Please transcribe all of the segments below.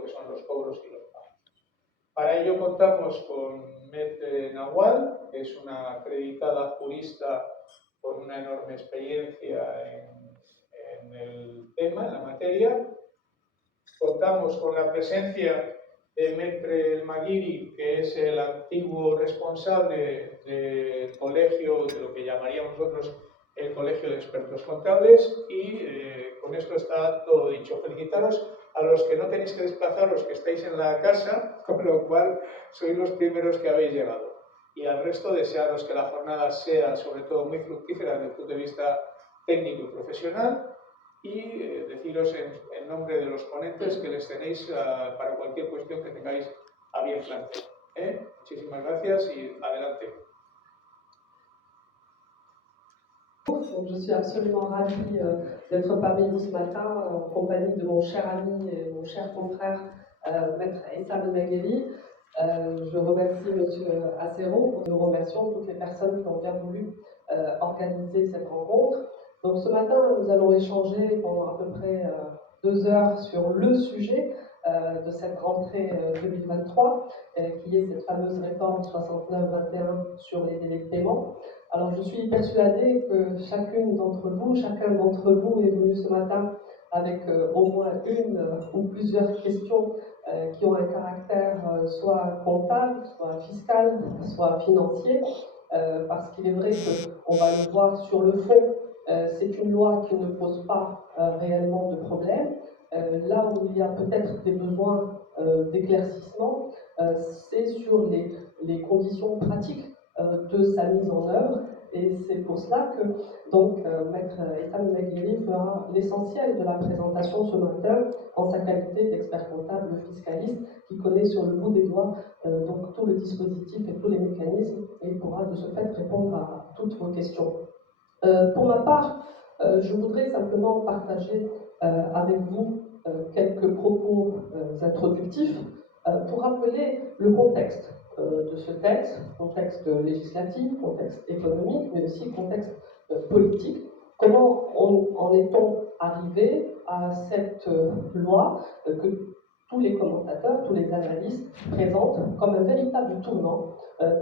lo que son los cobros y los pagos. Para ello contamos con Met Nahual, que es una acreditada jurista con una enorme experiencia en el tema, en la materia. Contamos con la presencia de Metre El Maguiri, que es el antiguo responsable del colegio, de lo que llamaríamos nosotros el Colegio de Expertos Contables, y con esto está todo dicho. Felicitaros a los que no tenéis que desplazaros, que estáis en la casa, con lo cual sois los primeros que habéis llegado. Y al resto desearos que la jornada sea sobre todo muy fructífera desde el punto de vista técnico y profesional, y deciros en nombre de los ponentes que les tenéis para cualquier cuestión que tengáis a bien plantear. Muchísimas gracias y adelante. Donc, je suis absolument ravie d'être parmi vous ce matin en compagnie de mon cher ami et mon cher confrère Maître Essam El Maguiri. Je remercie M. Acero. Nous remercions toutes les personnes qui ont bien voulu organiser cette rencontre. Donc ce matin, nous allons échanger pendant à peu près 2 heures sur le sujet de cette rentrée 2023, qui est cette fameuse réforme 69-21 sur les délais de paiement. Alors je suis persuadée que chacune d'entre vous, chacun d'entre vous est venu ce matin avec au moins une ou plusieurs questions qui ont un caractère soit comptable, soit fiscal, soit financier, parce qu'il est vrai qu'on va le voir sur le fond, c'est une loi qui ne pose pas réellement de problème. Là où il y a peut-être des besoins d'éclaircissement, c'est sur les conditions pratiques de sa mise en œuvre, et c'est pour cela que donc Maître Essam El Maguiri fera l'essentiel de la présentation ce matin en sa qualité d'expert comptable fiscaliste qui connaît sur le bout des doigts donc tout le dispositif et tous les mécanismes, et pourra de ce fait répondre à toutes vos questions. Pour ma part, je voudrais simplement partager avec vous quelques propos introductifs pour rappeler le contexte de ce texte, contexte législatif, contexte économique, mais aussi contexte politique. Comment en est-on arrivé à cette loi que tous les commentateurs, tous les analystes présentent comme un véritable tournant,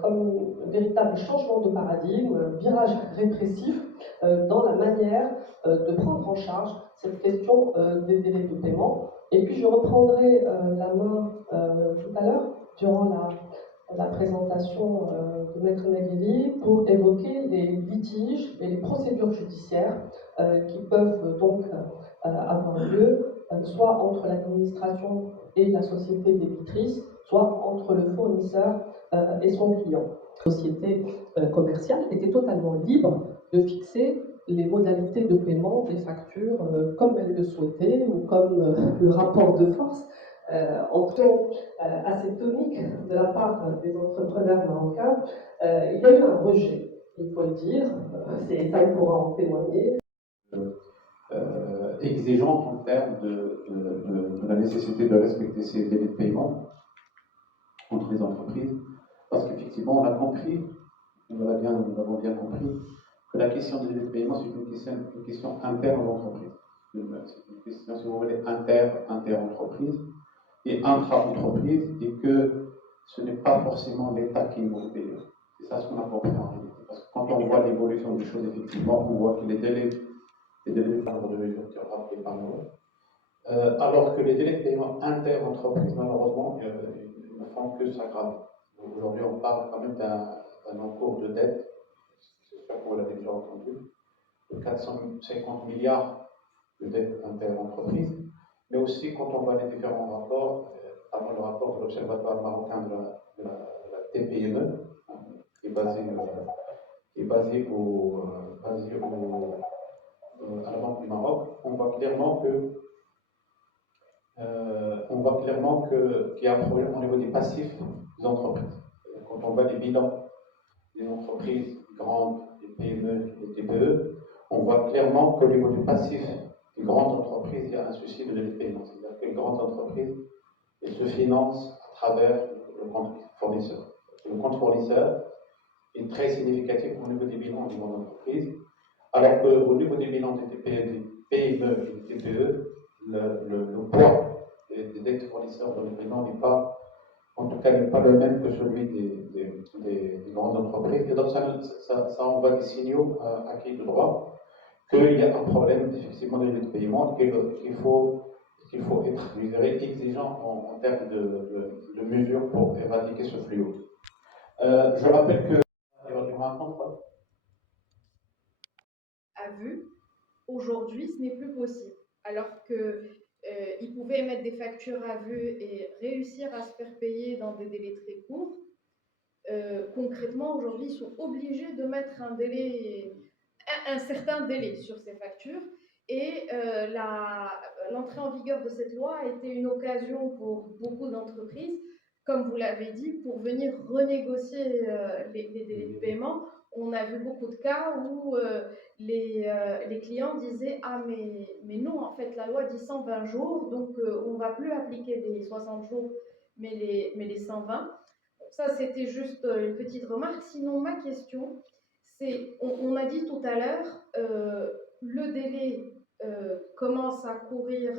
comme un véritable changement de paradigme, un virage répressif dans la manière de prendre en charge cette question des délais de paiement. Et puis je reprendrai la main tout à l'heure, durant la présentation de Maître Maguiri, pour évoquer les litiges et les procédures judiciaires qui peuvent donc avoir lieu, soit entre l'administration et la société débitrice, soit entre le fournisseur et son client. La société commerciale était totalement libre de fixer les modalités de paiement des factures comme elle le souhaitait, ou comme le rapport de force en ton assez tonique de la part des entrepreneurs marocains. Il y a eu un rejet, il faut le dire, c'est ça pourra en témoigner. Exigeante en termes de la nécessité de respecter ces délais de paiement entre les entreprises, parce qu'effectivement on a compris, nous l'avons bien compris, que la question des délais de paiement c'est une question interne aux entreprises. C'est une question, si vous voulez, inter-entreprise et intra-entreprise, et que ce n'est pas forcément l'État qui nous paye. C'est ça ce qu'on a compris en réalité. Parce que quand on voit l'évolution des choses, effectivement, on voit que les délais de paiement devaient être rappelés par nous. Alors que les délais de paiement inter-entreprise, malheureusement, ne font que s'aggraver. Aujourd'hui, on parle quand même d'un encours de dette, c'est sûr que vous l'avez déjà entendu, de 450 milliards de dettes inter-entreprises, mais aussi quand on voit les différents rapports, notamment le rapport de l'Observatoire marocain de la TPME, qui est basé à la Banque du Maroc, on voit clairement qu'il y a un problème au niveau des passifs des entreprises. Quand on voit les bilans des entreprises grandes, des PME, des TPE, on voit clairement qu'au niveau du passif des grandes entreprises, il y a un souci de paiement. C'est-à-dire que les grandes entreprises se financent à travers le compte fournisseur. Le compte fournisseur est très significatif au niveau des bilans des grandes entreprises, alors qu'au niveau des bilans des PME et des TPE, le poids des dettes fournisseurs dans les paiements n'est pas, en tout cas, n'est pas le même que celui des grandes entreprises. Et donc, ça envoie des signaux à qui de droit qu'il y a un problème, effectivement, de délai de paiement, qu'il faut être, je dirais, exigeant en termes de mesures pour éradiquer ce fléau. Je rappelle que il y aura un contrôle. À vue, aujourd'hui, ce n'est plus possible. Alors qu'ils pouvaient émettre des factures à vue et réussir à se faire payer dans des délais très courts, concrètement, aujourd'hui, ils sont obligés de mettre un certain délai sur ces factures. Et l'entrée en vigueur de cette loi a été une occasion pour beaucoup d'entreprises, comme vous l'avez dit, pour venir renégocier les délais de paiement. On a vu beaucoup de cas où les clients disaient « Ah, mais non, en fait, la loi dit 120 jours, donc on ne va plus appliquer les 60 jours, mais les 120. » Ça, c'était juste une petite remarque. Sinon, ma question, c'est, on a dit tout à l'heure, le délai commence à courir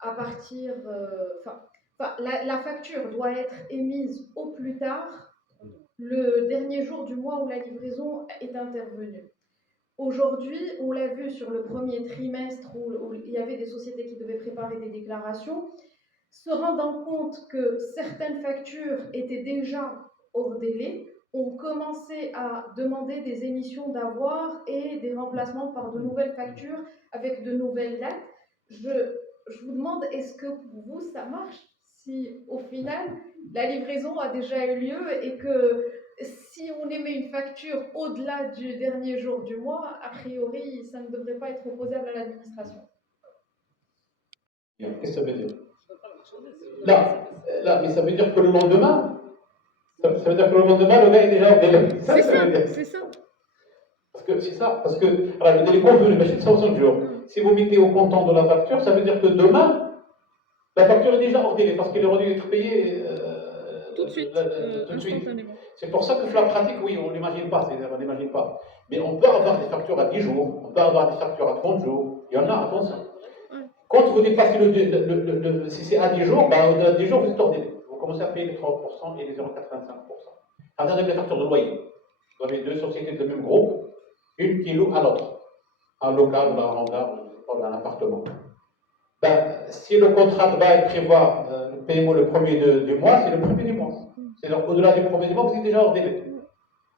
à partir... la facture doit être émise au plus tard le dernier jour du mois où la livraison est intervenue. Aujourd'hui, on l'a vu sur le premier trimestre où il y avait des sociétés qui devaient préparer des déclarations, se rendant compte que certaines factures étaient déjà hors délai, ont commencé à demander des émissions d'avoirs et des remplacements par de nouvelles factures avec de nouvelles dates. Je vous demande, est-ce que pour vous, ça marche si, au final, la livraison a déjà eu lieu et que si on émet une facture au-delà du dernier jour du mois, a priori, ça ne devrait pas être opposable à l'administration? Qu'est-ce que ça veut dire? Là, mais ça veut dire que le lendemain, ça veut dire que le lendemain, le gars est déjà en délai. C'est ça. Parce que alors, le délai convenu, c'est 60 jours. Si vous mettez au comptant de la facture, ça veut dire que demain, la facture est déjà hors délai, parce qu'elle aurait dû être payée tout de suite, instantanément. C'est pour ça que sur la pratique, oui, on n'imagine pas, on n'imagine pas. Mais on peut avoir des factures à 10 jours, on peut avoir des factures à 30 jours, il y en a, attention. Quand vous dépassez si c'est à 10 jours, ben, au-delà de 10 jours, vous êtes hors délai. Vous commencez à payer les 30% et les 0,85%. Regardez les factures de loyer. Vous avez deux sociétés de même groupe, une qui loue à l'autre. Un local ou un hangar, ou un appartement. Ben, si le contrat de bail prévoit le paiement le premier du mois, c'est le premier du mois. C'est-à-dire au-delà du premier du mois, vous êtes déjà hors délai.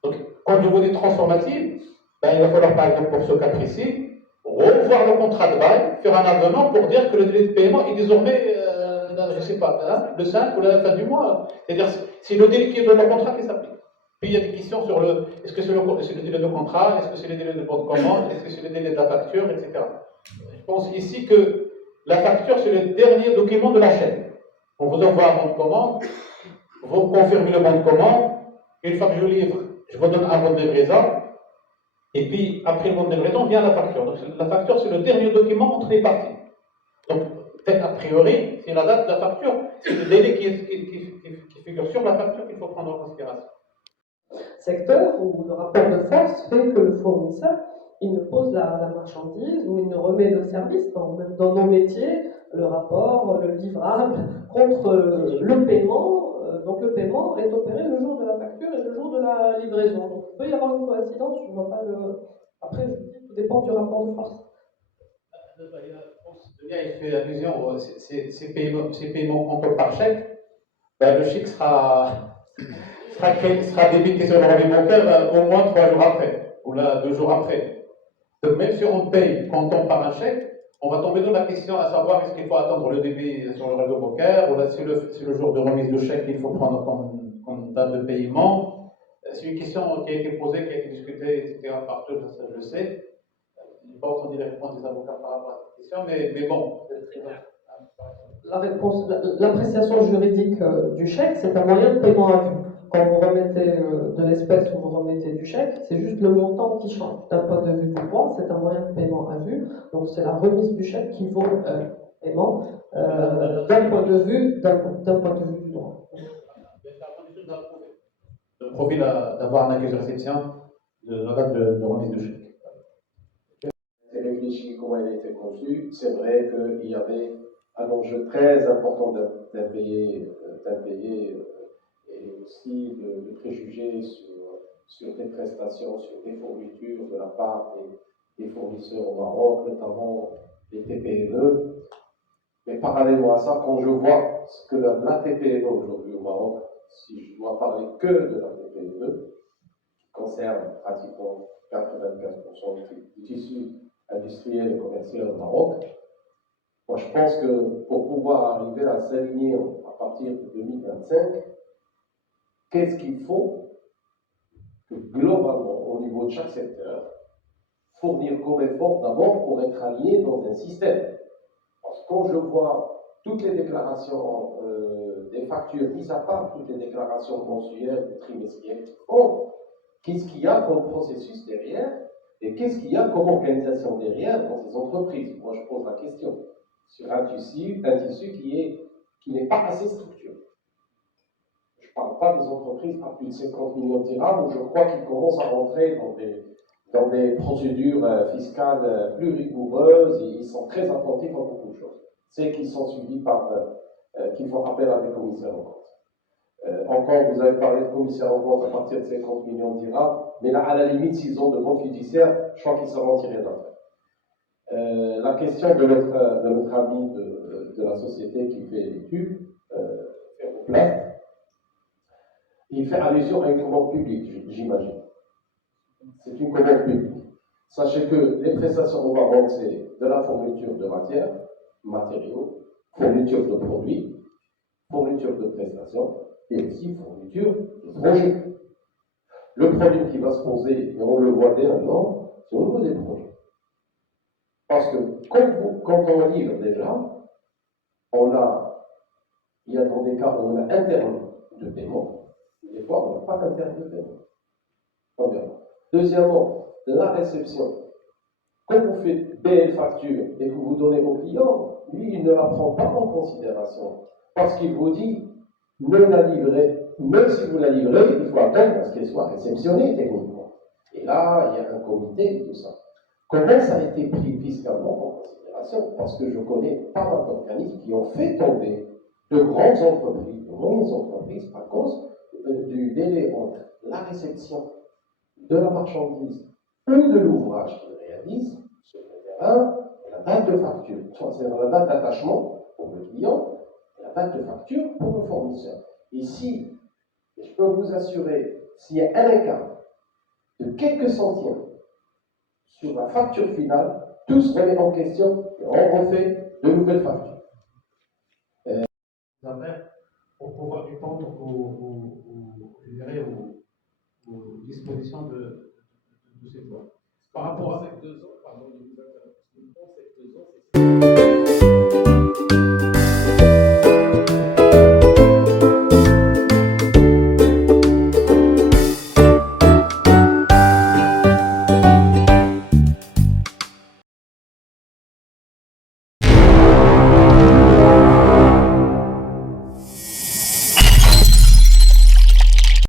Donc, quand je vous dis transformative, ben, il va falloir, par exemple, pour ce cas précis, revoir le contrat de bail, faire un avenant pour dire que le délai de paiement est désormais, je ne sais pas, hein, le 5 ou la fin du mois. C'est-à-dire, c'est le délai qui est dans le contrat qui s'applique. Puis il y a des questions sur est-ce que c'est le délai de contrat, est-ce que c'est le délai de bon de commande, est-ce que c'est le délai de la facture, etc. Je pense ici que la facture, c'est le dernier document de la chaîne. On vous envoie un bon de commande, vous confirmez le bon de commande, une fois que je livre, je vous donne un bon de livraison, et puis après le bon de livraison vient la facture. Donc la facture, c'est le dernier document entre les parties. Donc, a priori, c'est la date de la facture, c'est le délai qui figure sur la facture qu'il faut prendre en considération. Secteur où le rapport de force fait que le fournisseur, il ne pose la marchandise ou il ne remet le service. Dans nos métiers, le rapport, le livrable, contre le paiement. Donc le paiement est opéré le jour de la facture et le jour de la livraison. Donc il peut y avoir une coïncidence, je ne vois pas le... Après, je dis, tout dépend du rapport de force. Il fait allusion, ces paiements contre par chèque, ben, le chèque sera débité sur le relevé bancaire au moins 3 jours après, ou là 2 jours après. Donc même si on paye comptant par un chèque, on va tomber dans la question à savoir est-ce qu'il faut attendre le débit sur le relevé bancaire, ou là c'est le jour de remise de chèque qu'il faut prendre comme date de paiement. C'est une question qui a été posée, qui a été discutée, etc. partout, je le sais. Je n'ai pas entendu les réponses des avocats par rapport à cette question, mais bon. La réponse, l'appréciation juridique du chèque, c'est un moyen de paiement à vue. Quand vous remettez de l'espèce ou vous remettez du chèque, c'est juste le montant qui change. D'un point de vue du droit, c'est un moyen de paiement à vue. Donc c'est la remise du chèque qui vaut paiement d'un point de vue du droit. Le profil d'avoir un accusé de réception de la date de remise de chèque. C'est réfléchi comment elle était conçue. C'est vrai qu'il y avait un enjeu très important d'impayés et aussi de préjugés sur des prestations, sur des fournitures de la part des fournisseurs au Maroc, notamment les TPME. Mais parallèlement à ça, quand je vois ce que la TPME aujourd'hui au Maroc, si je dois parler que de la TPME, qui concerne pratiquement 95% du tissu industriel et commercial au Maroc, moi je pense que pour pouvoir arriver à s'aligner à partir de 2025, qu'est-ce qu'il faut que globalement, au niveau de chaque secteur, fournir comme effort d'abord pour être aligné dans un système. Parce que quand je vois toutes les déclarations des factures, mis à part toutes les déclarations mensuelles ou trimestrielles, qu'est-ce qu'il y a comme processus derrière et qu'est-ce qu'il y a comme organisation derrière dans ces entreprises? Moi, je pose la question sur un tissu qui n'est pas assez structuré. Je ne parle pas des entreprises à plus de 50 millions de dirhams où je crois qu'ils commencent à rentrer dans des procédures fiscales plus rigoureuses et ils sont très attentifs à beaucoup de choses. C'est qu'ils sont suivis qui font appel à des commissaires en compte. Encore, vous avez parlé de commissaires en compte à partir de 50 millions de dirhams, mais là, à la limite, s'ils ont de bons fiduciaires, je crois qu'ils seront tirés d'affaire. La question de notre ami de la société qui fait l'étude, Ferroplan, il fait allusion à une commande publique, j'imagine. C'est une commande publique. Sachez que les prestations au Maroc, c'est de la fourniture de matériaux, fourniture de produits, fourniture de prestations et aussi fourniture de projets. Le problème qui va se poser, et on le voit dès maintenant, c'est au niveau des projets. Parce que quand on livre déjà, il y a dans des cas où on a un terme de paiement, des fois on n'a pas qu'un terme de paiement. Premièrement. Deuxièmement, la réception. Quand vous faites payer une facture et que vous donnez au client, lui, il ne la prend pas en considération. Parce qu'il vous dit, ne la livrez, même si vous la livrez, il faut attendre à ce qu'elle soit réceptionnée techniquement. Et là, il y a un comité et tout ça. Comment ça a été pris fiscalement en considération? Parce que je connais pas mal d'organismes qui ont fait tomber de grandes entreprises, de moyennes entreprises, à cause du délai entre la réception de la marchandise ou de l'ouvrage qu'ils réalisent sur le terrain et la date de facture. C'est-à-dire la date d'attachement pour le client et la date de facture pour le fournisseur. Ici, je peux vous assurer, s'il y a un écart de quelques centièmes sur la facture finale, tout se remet en question et on refait de nouvelles factures. Pour pouvoir répondre aux dispositions de cette loi. Par rapport à ces 2 ans,